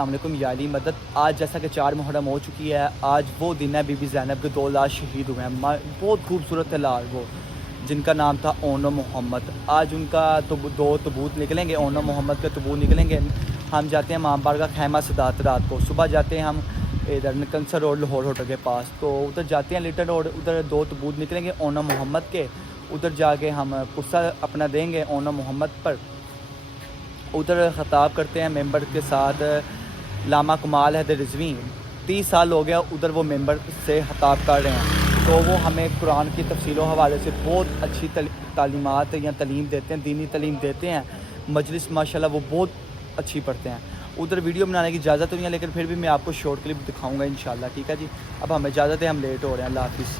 السلام علیکم یا علی مدد۔ آج جیسا کہ 4 محرم ہو چکی ہے، آج وہ دن ہے بی بی زینب کے 2 لاش شہید ہوئے ہیں۔ بہت خوبصورت لال وہ جن کا نام تھا اون و محمد۔ آج ان کا 2 تبوت نکلیں گے، اون و محمد کے تبوت نکلیں گے۔ ہم جاتے ہیں امام بارگاہ خیمہ سادات رات کو، صبح جاتے ہیں ہم ادھر کنسر روڈ لاہور ہوٹل کے پاس، تو ادھر جاتے ہیں لٹل روڈ، ادھر 2 تبوت نکلیں گے اون و محمد کے، ادھر جا کے ہم پرسہ اپنا دیں گے اون و محمد پر، ادھر خطاب کرتے ہیں ممبر کے ساتھ۔ علامہ کمال حیدر رضوی 30 سال ہو گیا ادھر وہ ممبر سے خطاب کر رہے ہیں، تو وہ ہمیں قرآن کی تفسیر و حوالے سے بہت اچھی تعلیمات یا تعلیم دیتے ہیں، دینی تعلیم دیتے ہیں۔ مجلس ماشاءاللہ وہ بہت اچھی پڑھتے ہیں۔ ادھر ویڈیو بنانے کی اجازت نہیں ہے، لیکن پھر بھی میں آپ کو شارٹ کلپ دکھاؤں گا انشاءاللہ، ٹھیک ہے جی۔ اب ہمیں اجازت ہے، ہم لیٹ ہو رہے ہیں، اللہ حافظ۔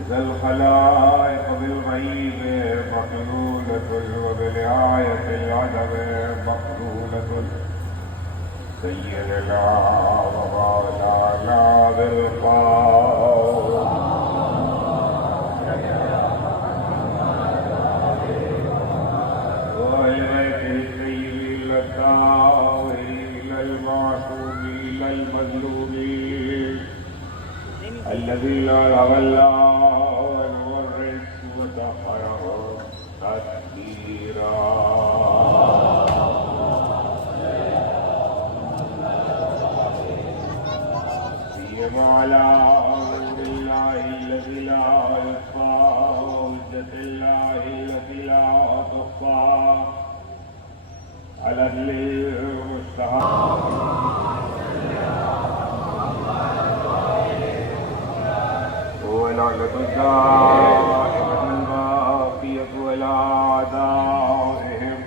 إذا الخلائق بالغيب مقلولة وبالآية العدم مقلولة سيدنا ومولانا بالقول وإليك السيد الطاهرين المعصومين المظلومين الذي لا يغلى وعلى أمر الله الذي لا يخفى وحجة الله التي لا تخفى على المستحق ولعنة الدائمة الباقية ولا أعدائهم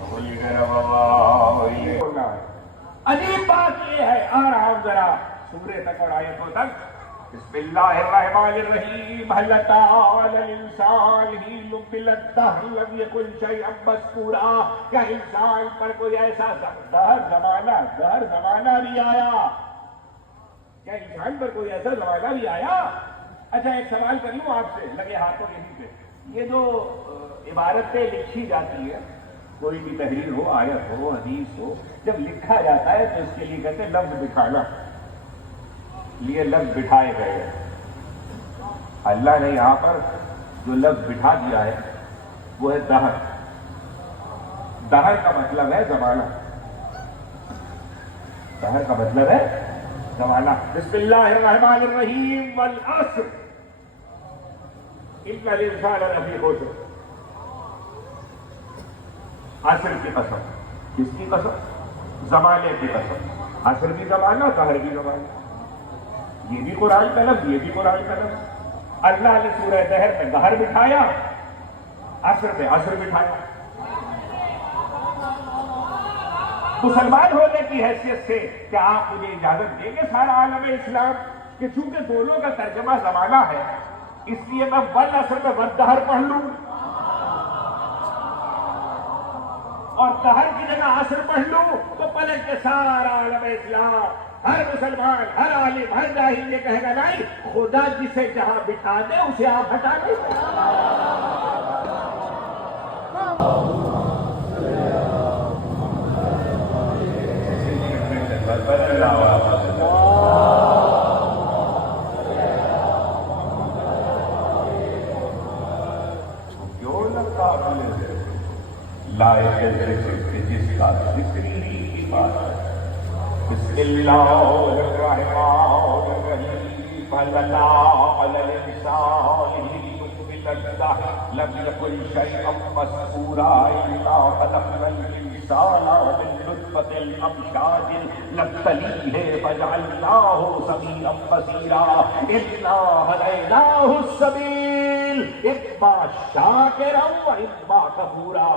وغلب الله إليه۔ عجیب بات یہ ہے، آ رہا ہوں ذرا سورہ تک اور آیتوں تک۔ بسم اللہ الرحمن الرحیم۔ هل أتى على الإنسان حين من الدهر لم يكن شيئا مذكورا۔ کیا انسان پر کوئی ایسا دہر زمانہ بھی آیا؟ کیا انسان پر کوئی ایسا زمانہ بھی آیا؟ اچھا ایک سوال کر لوں آپ سے، لگے ہاتھوں یہیں پہ۔ یہ جو عبارتیں لکھی جاتی ہے، کوئی بھی تحریر ہو، آیت ہو، حدیث ہو، جب لکھا جاتا ہے تو اس کے لیے کہتے ہیں لفظ بٹھانا، لیے لفظ بٹھائے گئے ہیں۔ اللہ نے یہاں پر جو لفظ بٹھا دیا ہے وہ ہے دہر۔ دہر کا مطلب ہے زمانہ، دہر کا مطلب ہے زمانہ۔ بسم اللہ الرحمن الرحیم۔ والعصر ان الانسان لفی خسر۔ عصر کی قسم، کس کی قسم؟ زمانے کی قسم۔ عصر بھی زمانہ، دہر بھی زمانہ، یہ بھی قرآن کا لفظ، یہ بھی قرآن کا لفظ۔ اللہ نے سورہ دہر میں دہر بٹھایا، عصر میں عصر بٹھایا۔ مسلمان ہونے کی حیثیت سے کیا آپ مجھے اجازت دیں گے سارا عالم اسلام کہ چونکہ دونوں کا ترجمہ زمانہ ہے، اس لیے میں والعصر میں والدہر پڑھ لوں اور دہر کی جگہ عصر پڑھ لوں، تو پلٹ کے سارا عالم اسلام، ہر مسلمان، ہر عالم، ہر جاہل یہ کہے گا نہیں، خدا جسے جہاں بٹھا دے اسے آپ ہٹا دیں۔ لائق ذکر جس کا ذکر ہی بات ہے۔ بسم اللہ الرحمن الرحیم۔ هل أتى على الإنسان حين من الدهر لم يكن شيئا مذكورا إنا خلقنا الإنسان من نطفة أمشاج نبتليه فجعلناه سميعا بصيرا إنا هديناه السبيل إما شاكرا وإما كفورا۔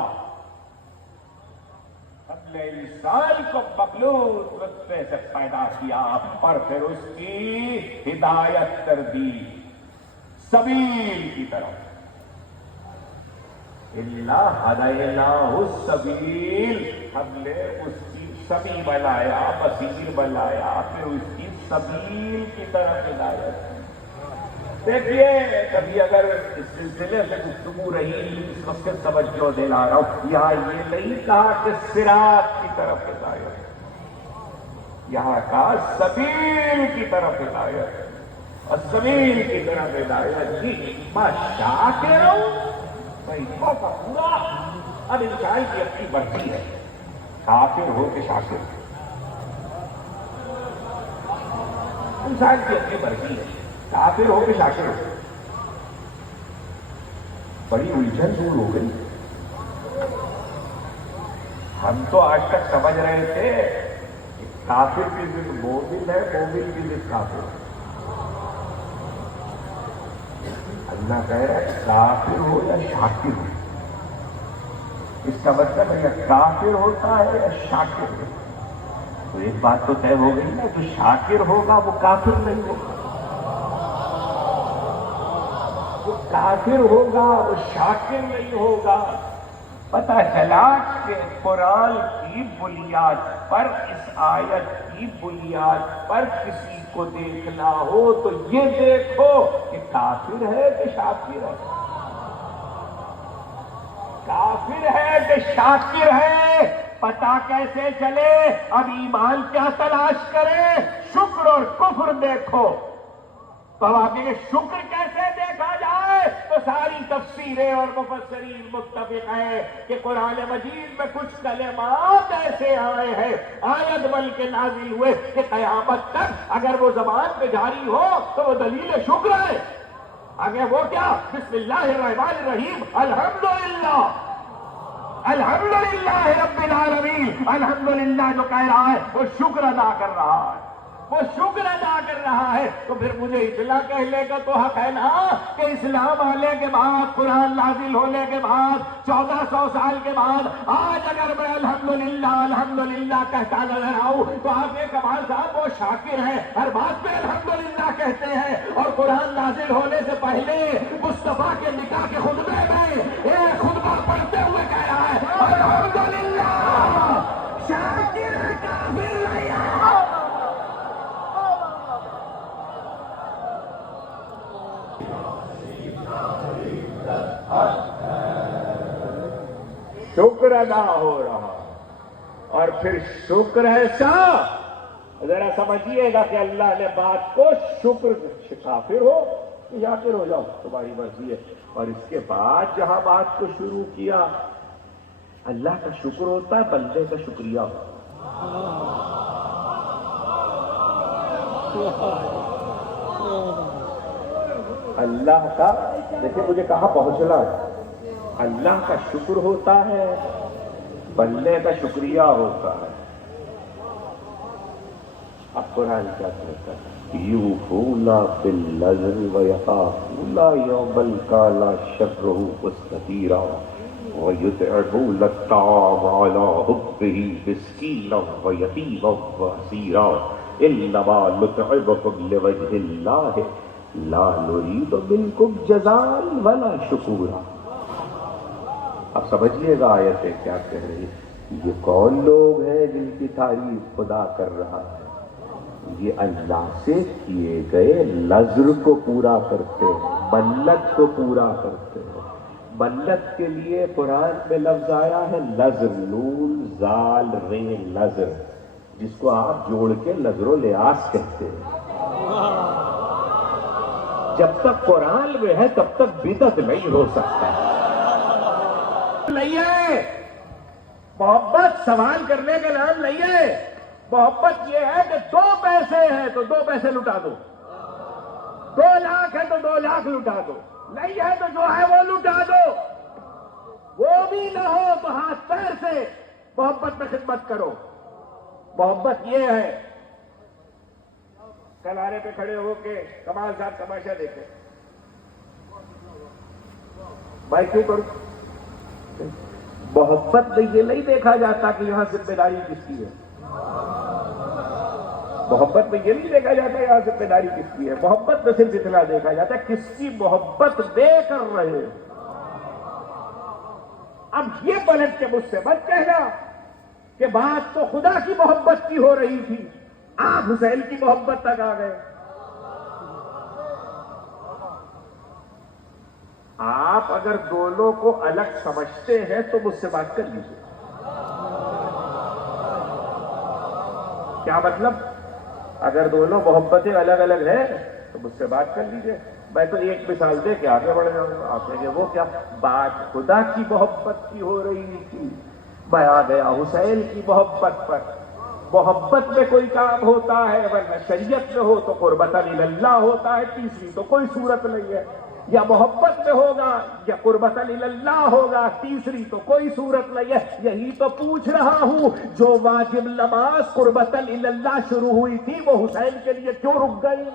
نے انسان کو مخلوق نطفے سے پیدا کیا اور پھر اس کی ہدایت کر دی سبیل کی طرف. اللہ ہدیناہ السبیل، ہم نے اس کی سبیل بنایا، بصیر بنایا، پھر اس کی سبیل کی طرف ہدایت. دیکھیے کبھی اگر اس سلسلے سے گفتگو رہی اس وقت توجہ دلا رہا ہوں، یہاں یہ نہیں کہا کہ صراط کی طرف ہدایت، یہاں کہا سبیل کی طرف ہدایت. اور سبیل کی طرف ہدایت کی میں شاکر ہوں بھائی موقع پورا. اب انسان کی اپنی مرضی ہے، کافر ہو کہ شاکر، انسان کی اپنی مرضی ہے، کافر ہو کہ شاکر ہو. بڑی الجھن دور ہو گئی. ہم تو آج تک سمجھ رہے تھے کہ کافر کی ضد مومن ہے، مومن کی ضد کافر ہے. اللہ کہہ رہا ہے کافر ہو یا شاکر ہو. اس کا مطلب ہے یا کافر ہوتا ہے یا شاکر ہے. تو ایک بات تو طے ہو گئی نا، جو شاکر ہوگا وہ کافر نہیں ہوگا، جو کافر ہوگا وہ شاکر نہیں ہوگا. پتہ چلا کہ قرآن کی بنیاد پر، اس آیت کی بنیاد پر کسی کو دیکھنا ہو تو یہ دیکھو کہ کافر ہے کہ شاکر ہے. کافر ہے کہ شاکر ہے پتہ کیسے چلے؟ اب ایمان کیا تلاش کرے؟ شکر اور کفر دیکھو. تو اب آپ یہ شکر کیسے دیکھا جائے؟ تو ساری تفسیریں اور مفسرین متفق ہیں کہ قرآن مجید میں کچھ کلمات ایسے آئے ہیں، آیت بل کے نازل ہوئے کہ قیامت تک اگر وہ زبان پہ جاری ہو تو وہ دلیل شکر ہے. آگے وہ کیا؟ بسم اللہ الرحمن الرحیم، الحمدللہ الحمدللہ رب العالمین. الحمدللہ جو کہہ رہا ہے وہ شکر ادا کر رہا ہے، وہ شکر ادا کر رہا ہے. تو پھر مجھے اطلاع کہنے کا تو حق ہے نا کہ اسلام آنے کے بعد، قرآن نازل ہونے کے بعد، 1400 سال کے بعد آج اگر میں الحمدللہ الحمدللہ کہتا نظر آؤں تو آپ یہ کمال صاحب وہ شاکر ہیں، ہر بات پہ الحمدللہ کہتے ہیں. اور قرآن نازل ہونے سے پہلے مصطفیٰ کے نکاح کے خطبے میں ایک خطبہ پڑھتے ہوئے کہہ رہا ہے الحمدللہ شاکر کافر نہیں ہے. شکر ادا ہو رہا، اور پھر شکر ایسا ذرا سمجھیے گا کہ اللہ نے بات کو شکر کافر ہو شاکر ہو جاؤ تمہاری مرضی ہے. اور اس کے بعد جہاں بات کو شروع کیا، اللہ کا شکر ہوتا ہے بندے کا شکریہ ہوتا ہے. اللہ کا دیکھیں مجھے کہاں پہنچنا ہے. اللہ کا شکر ہوتا ہے، بندے کا شکریہ ہوتا ہے. اب قرآن کیا کہتا ہے؟ یوفون بالنذر ویخافون یوما کان شرہ مستطیرا ویطعمون الطعام علی حبہ مسکینا ویتیما واسیرا انما نطعمکم لوجہ اللہ لا نرید منکم جزاء ولا شکورا. اب سمجھیے گا آیتیں کیا کہہ رہی ہیں. یہ کون لوگ ہیں جن کی تعریف خدا کر رہا ہے؟ یہ اللہ سے کیے گئے نذر کو پورا کرتے ہیں، منت کو پورا کرتے ہیں. منت کے لیے قرآن میں لفظ آیا ہے نذر، نون زال رے نذر، جس کو آپ جوڑ کے نذر و لیاس کہتے ہیں. جب تک قرآن میں ہے تب تک بدعت نہیں ہو سکتا. نہیں ہے محبت سوال کرنے کا نام نہیں ہے. محبت یہ ہے کہ 2 پیسے ہیں تو 2 پیسے لٹا دو، 2 لاکھ ہے تو 2 لاکھ لٹا دو، نہیں ہے تو جو ہے وہ لٹا دو. وہ بھی نہ ہو تو ہاتھ پیر سے محبت میں خدمت کرو. محبت یہ ہے. کنارے پہ کھڑے ہو کے کمال صاحب تماشا دیکھیں. میں کیوں کروں؟ محبت میں یہ نہیں دیکھا جاتا کہ یہاں ذمہ داری کس کی ہے. محبت میں یہ نہیں دیکھا جاتا یہاں ذمہ داری کس کی ہے. محبت میں صرف اتنا دیکھا جاتا ہے کس کی محبت دے کر رہے ہیں. اب یہ پلٹ کے مجھ سے مت کہنا کہ بات تو خدا کی محبت کی ہو رہی تھی، آپ حسین کی محبت تک آ گئے. آپ اگر دونوں کو الگ سمجھتے ہیں تو مجھ سے بات کر لیجیے. کیا مطلب؟ اگر دونوں محبتیں الگ الگ ہیں تو مجھ سے بات کر لیجیے. میں تو ایک مثال دے کے آگے بڑھ جاؤں گا. آپ کہیں گے وہ کیا؟ بات خدا کی محبت کی ہو رہی تھی، میں آ گیا حسین کی محبت پر. محبت میں کوئی کام ہوتا ہے، ورنہ شریعت میں ہو تو قربت اللہ ہوتا ہے. تیسری تو کوئی صورت نہیں ہے. یا محبت میں ہوگا یا قربت اللہ ہوگا، تیسری تو کوئی صورت نہیں ہے. یہی تو پوچھ رہا ہوں، جو واجب نماز قربت اللہ شروع ہوئی تھی وہ حسین کے لیے کیوں رک گئی؟